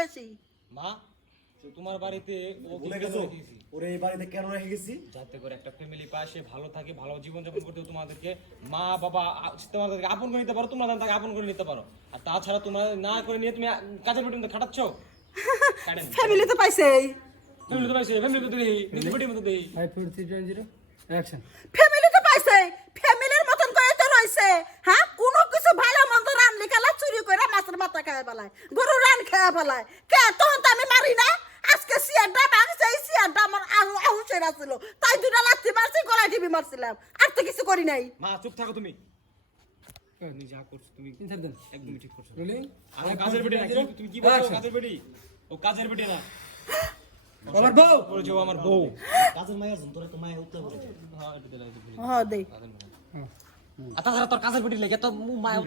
বেশি? মা তোমার বাড়িতে ও ভুলে গেছো? ওরে এই বাড়িতে কেন রেখে গেছি? যাতে করে একটা ফ্যামিলি পাশে ভালো থাকে ভালো জীবন যাপন করতে তোমাদেরকে মা বাবা তোমাদেরকে আপন করে নিতে পারো তোমরা তাকে আপন করে নিতে পারো। আর তাছাড়া তোমরা না করে নিয়ে তুমি কাজের বেটি মতো খাটাচ্ছ? ফ্যামিলি তো পাইছেই। ফ্যামিলি তো পাইছে ফ্যামিলি তো দেই বেটির মতো দেই five four three twenty zero action family তো পাইছে ফ্যামিলির মতন করে তো রইছে হ্যাঁ কোনো কিছু ভালো মন্দ রান্নি কালা চুরি করে মাছের মাথা খায় ফেলায় গরু রান খায় ফেলায় কে? তখন তো আমি মারি না। আজকে সিয়ারটা ভাঙছে এই সিয়ারটা আমার আহুসের আছিল তাই দুটা লাথি মারছি গলায় টিভি মারছিলাম। আর তো কিছু করি নাই। মা চুপ থাকো তুমি। তুমি যা করছ তুমি একদমই ঠিক করছ। আর কাজের বেটি না তুমি কি বলছো কাজের বেটি? ও কাজের বেটি না। আমার বউ। বলেছে আমার বউ। কাজের মায়ের জন্য তোরা তো মায়ের উত্তর বলে হ্যাঁ এটা দিলাই হ্যাঁ দে। আর তাছাড়া তোর কাজের বেটি লেগে তো মায়া